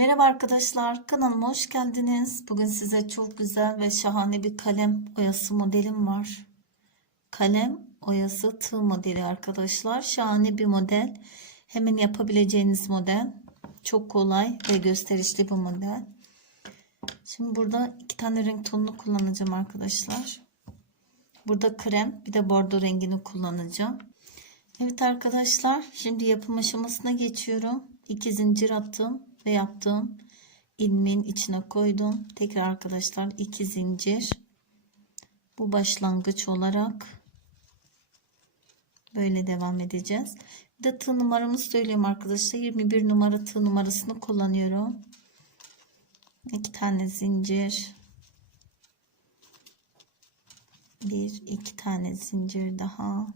Merhaba arkadaşlar, kanalıma hoş geldiniz. Bugün size çok güzel ve şahane bir kalem oyası modelim var. Kalem oyası tığ modeli arkadaşlar. Şahane bir model. Hemen yapabileceğiniz model. Çok kolay ve gösterişli bir model. Şimdi burada iki tane renk tonunu kullanacağım arkadaşlar. Burada krem bir de bordo rengini kullanacağım. Evet arkadaşlar şimdi yapım aşamasına geçiyorum. İki zincir attım ve yaptığım ilmeğin içine koydum. Tekrar arkadaşlar iki zincir. Bu başlangıç olarak böyle devam edeceğiz. Bir de tığ numaramı söyleyeyim arkadaşlar. 21 numara tığ numarasını kullanıyorum. İki tane zincir. Bir iki tane zincir daha.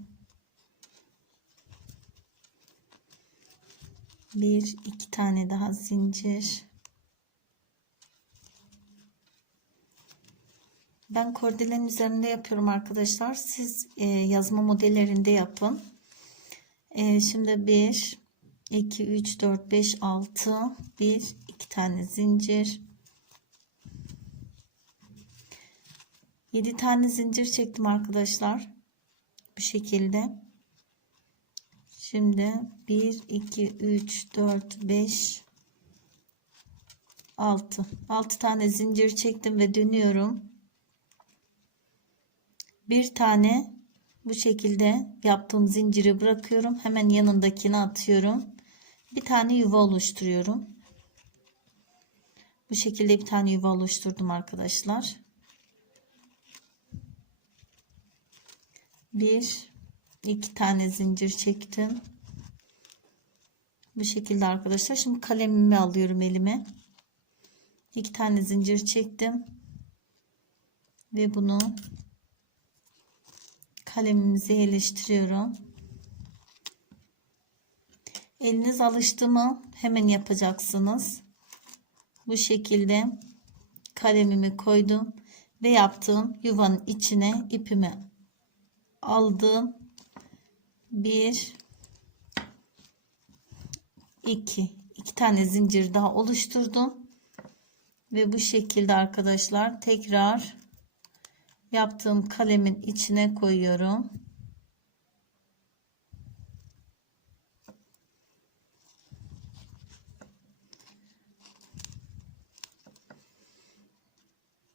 Bir iki tane daha zincir. Ben kordelenin üzerinde yapıyorum arkadaşlar. Siz e, yazma modellerinde yapın. E, şimdi 1 2 3 4 5 6 1 2 tane zincir. 7 tane zincir çektim arkadaşlar. Bu şekilde Şimdi 1, 2, 3, 4, 5, 6. 6 tane zincir çektim ve dönüyorum. Bir tane bu şekilde yaptığım zinciri bırakıyorum. Hemen yanındakini atıyorum. Bir tane yuva oluşturuyorum. Bu şekilde bir tane yuva oluşturdum arkadaşlar. Bir, iki tane zincir çektim. Bu şekilde arkadaşlar. Şimdi kalemimi alıyorum elime. İki tane zincir çektim. Ve bunu kalemimize yerleştiriyorum. Eliniz alıştı mı hemen yapacaksınız. Bu şekilde kalemimi koydum ve yaptığım yuvanın içine ipimi aldım. 1 2 2 tane zincir daha oluşturdum. Ve bu şekilde arkadaşlar tekrar yaptığım kalemin içine koyuyorum.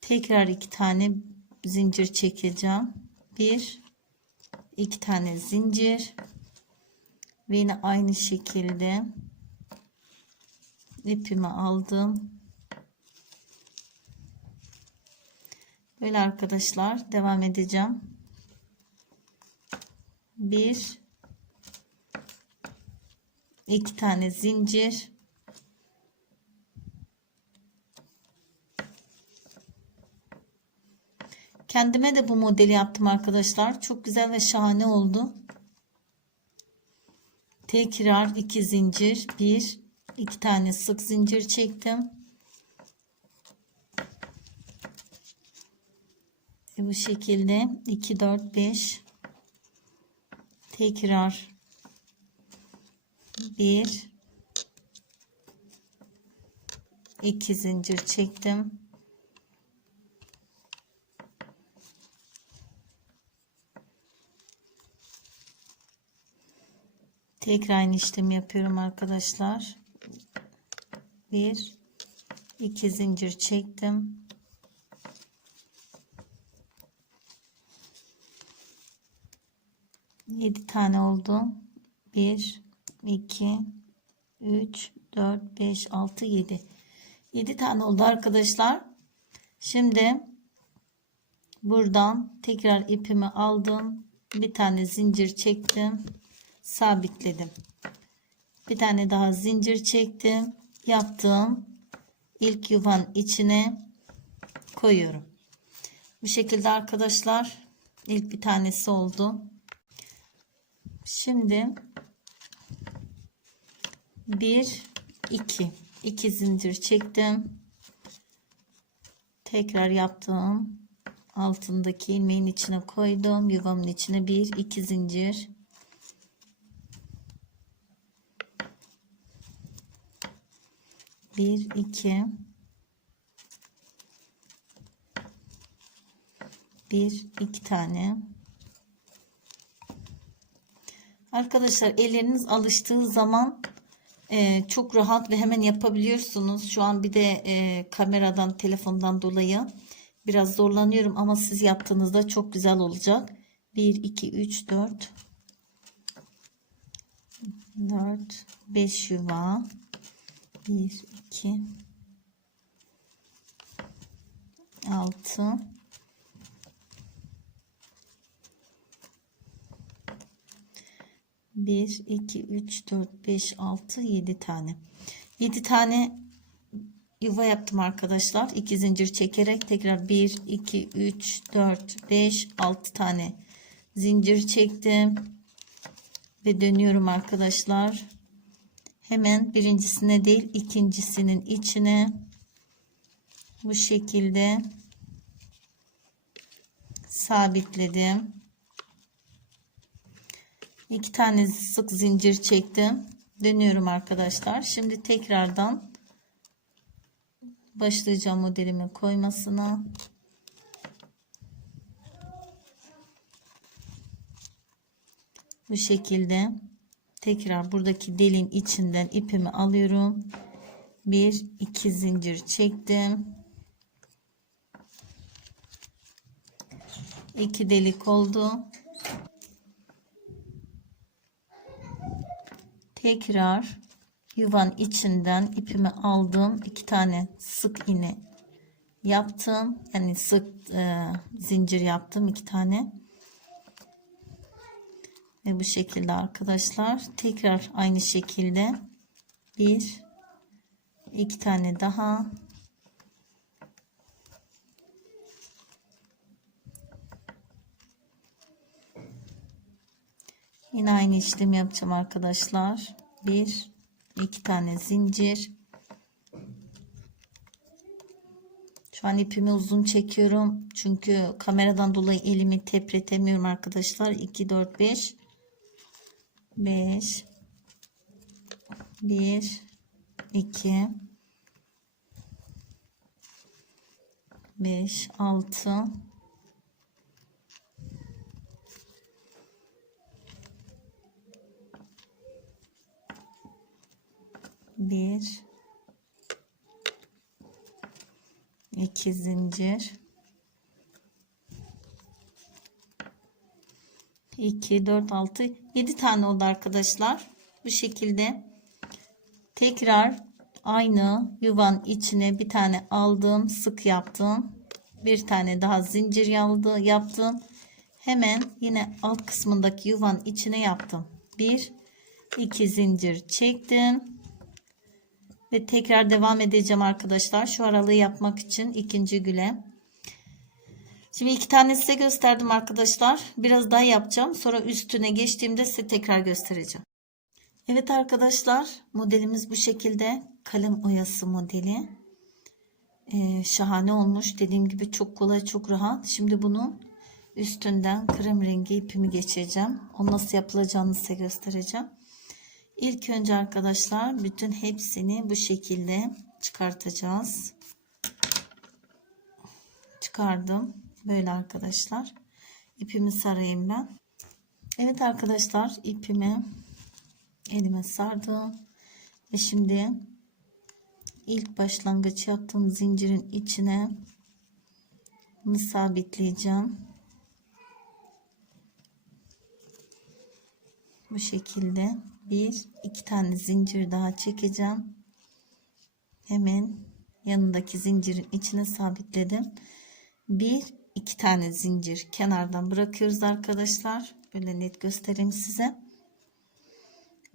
Tekrar iki tane zincir çekeceğim. Bir, iki tane zincir ve yine aynı şekilde ipimi aldım. Böyle arkadaşlar devam edeceğim. Bir, iki tane zincir. Kendime de bu modeli yaptım arkadaşlar. Çok güzel ve şahane oldu. Tekrar iki zincir, bir, iki tane sık zincir çektim. Ve bu şekilde 2 4 5 tekrar 1 2 zincir çektim. Tekrar aynı işlemi yapıyorum arkadaşlar. Bir, iki zincir çektim. Yedi tane oldu. Bir, iki, üç, dört, beş, altı, yedi. Yedi tane oldu arkadaşlar. Şimdi buradan tekrar ipimi aldım. Bir tane zincir çektim sabitledim. Bir tane daha zincir çektim. Yaptığım ilk yuvan içine koyuyorum. Bu şekilde arkadaşlar ilk bir tanesi oldu. Şimdi bir iki iki zincir çektim. Tekrar yaptığım altındaki ilmeğin içine koydum. Yuvamın içine bir iki zincir 1 1 2 1 2 tane Arkadaşlar elleriniz alıştığı zaman e, çok rahat ve hemen yapabiliyorsunuz. Şu an bir de e, kameradan, telefondan dolayı biraz zorlanıyorum ama siz yaptığınızda çok güzel olacak. 1, 2, 3, 4 4 5 yuva 1 2 6 1 2 3 4 5 6 7 tane. 7 tane yuva yaptım arkadaşlar. 2 zincir çekerek tekrar 1 2 3 4 5 6 tane zincir çektim. Ve dönüyorum arkadaşlar hemen birincisine değil ikincisinin içine bu şekilde sabitledim. İki tane sık zincir çektim. Dönüyorum arkadaşlar. Şimdi tekrardan başlayacağım modelimin koymasına. Bu şekilde tekrar buradaki delin içinden ipimi alıyorum. Bir iki zincir çektim. İki delik oldu. Tekrar yuvan içinden ipimi aldım. İki tane sık iğne yaptım. Yani sık e, zincir yaptım iki tane ve bu şekilde arkadaşlar. Tekrar aynı şekilde bir iki tane daha. Yine aynı işlemi yapacağım arkadaşlar. Bir iki tane zincir. Şu an ipimi uzun çekiyorum. Çünkü kameradan dolayı elimi tepretemiyorum arkadaşlar. 2 4 5 5 1 2 5 6 1 2 zincir 2 4 6 7 tane oldu arkadaşlar. Bu şekilde tekrar aynı yuvan içine bir tane aldım sık yaptım. Bir tane daha zincir yaptım. Hemen yine alt kısmındaki yuvan içine yaptım. 1 2 zincir çektim. Ve tekrar devam edeceğim arkadaşlar şu aralığı yapmak için ikinci güle Şimdi iki tane size gösterdim arkadaşlar. Biraz daha yapacağım. Sonra üstüne geçtiğimde size tekrar göstereceğim. Evet arkadaşlar modelimiz bu şekilde. Kalem oyası modeli. Ee, şahane olmuş. Dediğim gibi çok kolay çok rahat. Şimdi bunun üstünden krem rengi ipimi geçeceğim. O nasıl yapılacağını size göstereceğim. İlk önce arkadaşlar bütün hepsini bu şekilde çıkartacağız. Çıkardım. Böyle arkadaşlar. İpimi sarayım ben. Evet arkadaşlar ipimi elime sardım. Ve şimdi ilk başlangıç yaptığım zincirin içine bunu sabitleyeceğim. Bu şekilde bir iki tane zincir daha çekeceğim. Hemen yanındaki zincirin içine sabitledim. Bir iki tane zincir kenardan bırakıyoruz arkadaşlar. Böyle net göstereyim size.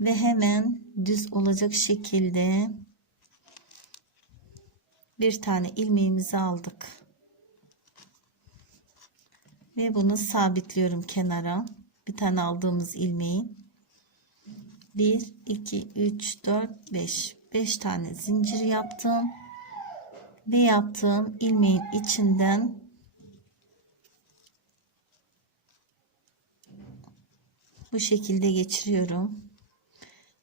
Ve hemen düz olacak şekilde bir tane ilmeğimizi aldık. Ve bunu sabitliyorum kenara. Bir tane aldığımız ilmeği. 1 2 3 4 5 5 tane zincir yaptım. Ve yaptığım ilmeğin içinden bu şekilde geçiriyorum.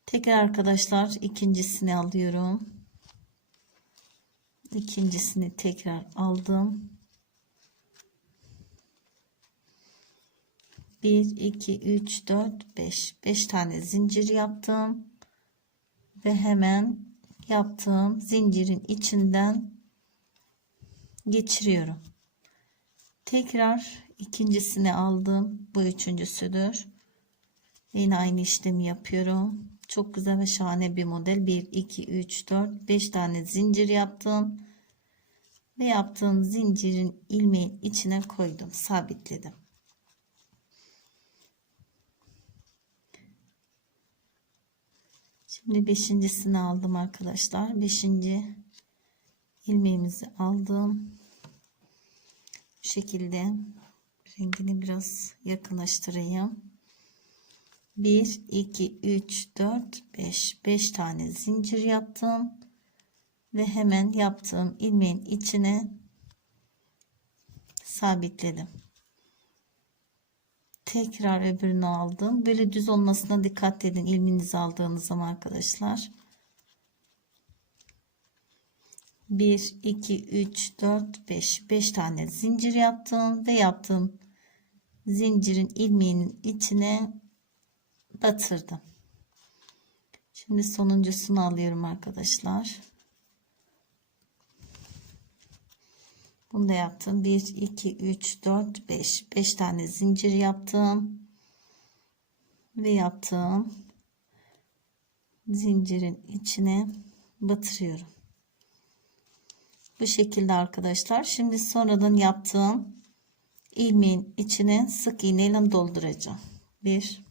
Tekrar arkadaşlar ikincisini alıyorum. ikincisini tekrar aldım. 1 2 3 4 5 5 tane zincir yaptım. Ve hemen yaptığım zincirin içinden geçiriyorum. Tekrar ikincisini aldım. Bu üçüncüsüdür yine aynı işlemi yapıyorum çok güzel ve şahane bir model 1 2 3 4 5 tane zincir yaptım ve yaptığım zincirin ilmeğin içine koydum sabitledim Şimdi beşincisini aldım arkadaşlar. Beşinci ilmeğimizi aldım. Bu şekilde rengini biraz yakınlaştırayım. 1 2 3 4 5 5 tane zincir yaptım ve hemen yaptığım ilmeğin içine sabitledim tekrar öbürünü aldım. Böyle düz olmasına dikkat edin ilminizi aldığınız zaman arkadaşlar. 1 2 3 4 5 5 tane zincir yaptım ve yaptığım zincirin ilmeğinin içine batırdım. Şimdi sonuncusunu alıyorum arkadaşlar. Bunu da yaptım. 1, 2, 3, 4, 5. 5 tane zincir yaptım. Ve yaptığım zincirin içine batırıyorum. Bu şekilde arkadaşlar. Şimdi sonradan yaptığım ilmeğin içine sık iğneyle dolduracağım. 1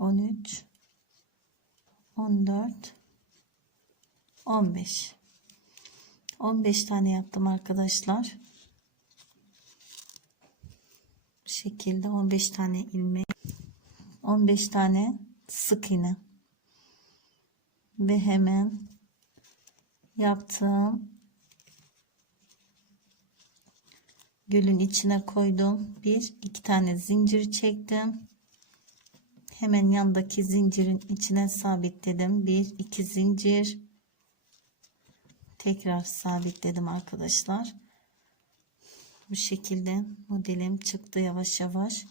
13 14 15 15 tane yaptım arkadaşlar. Bu şekilde 15 tane ilmek 15 tane sık iğne ve hemen yaptığım gülün içine koydum. Bir iki tane zincir çektim. Hemen yandaki zincirin içine sabitledim. Bir iki zincir. Tekrar sabitledim arkadaşlar. Bu şekilde modelim çıktı yavaş yavaş.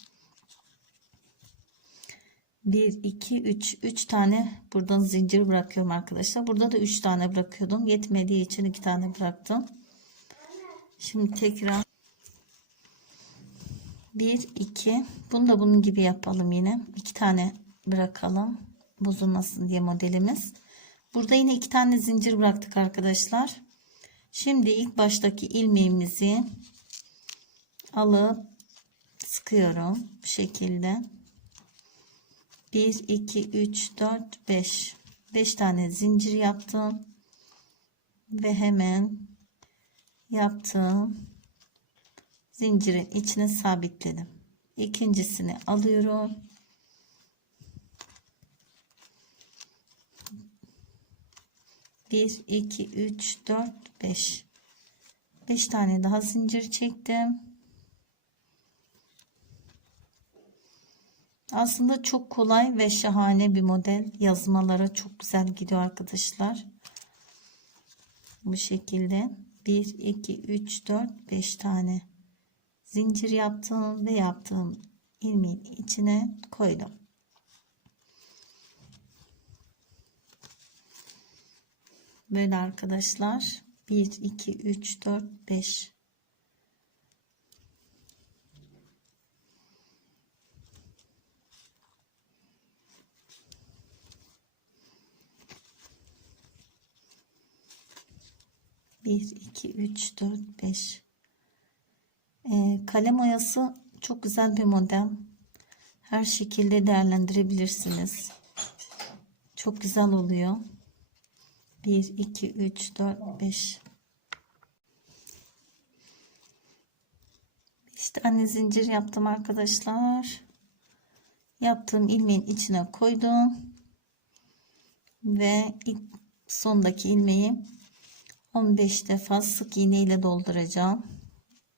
1 2 3 3 tane buradan zincir bırakıyorum arkadaşlar. Burada da 3 tane bırakıyordum. Yetmediği için 2 tane bıraktım. Şimdi tekrar 1 2 bunu da bunun gibi yapalım yine. 2 tane bırakalım. Bozulmasın diye modelimiz. Burada yine iki tane zincir bıraktık arkadaşlar. Şimdi ilk baştaki ilmeğimizi alıp sıkıyorum bu şekilde. 1 2 3 4 5 5 tane zincir yaptım. Ve hemen yaptığım zincirin içine sabitledim. İkincisini alıyorum. 1 2 3 4 5 5 tane daha zincir çektim. Aslında çok kolay ve şahane bir model. Yazmalara çok güzel gidiyor arkadaşlar. Bu şekilde. 1 2 3 4 5 tane zincir yaptım ve yaptığım ilmeğin içine koydum. Böyle arkadaşlar. 1 2 3 4 5 1 2 3 4 5 ee, kalem oyası çok güzel bir modem. Her şekilde değerlendirebilirsiniz. Çok güzel oluyor. 1, 2, 3, 4, 5. İşte anne zincir yaptım arkadaşlar. Yaptığım ilmeğin içine koydum. Ve ilk sondaki ilmeği 15 defa sık iğne ile dolduracağım.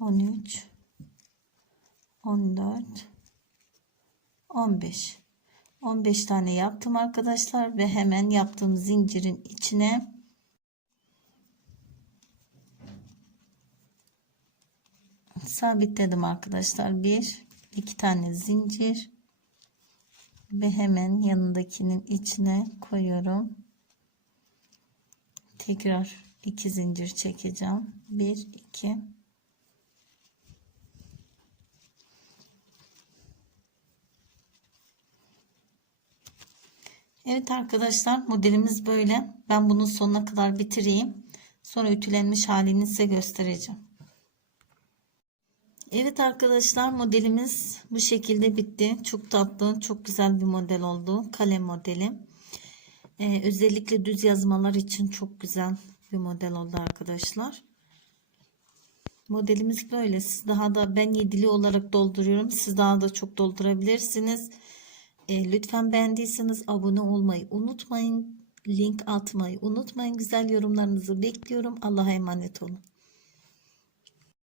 13 14 15 15 tane yaptım arkadaşlar ve hemen yaptığım zincirin içine sabitledim arkadaşlar. Bir iki tane zincir ve hemen yanındakinin içine koyuyorum. Tekrar iki zincir çekeceğim. Bir iki Evet arkadaşlar modelimiz böyle. Ben bunun sonuna kadar bitireyim. Sonra ütülenmiş halini size göstereceğim. Evet arkadaşlar modelimiz bu şekilde bitti. Çok tatlı, çok güzel bir model oldu. Kalem modeli. Ee, özellikle düz yazmalar için çok güzel bir model oldu arkadaşlar. Modelimiz böyle. Siz daha da ben yedili olarak dolduruyorum. Siz daha da çok doldurabilirsiniz. E, lütfen beğendiyseniz abone olmayı unutmayın. Link atmayı unutmayın. Güzel yorumlarınızı bekliyorum. Allah'a emanet olun.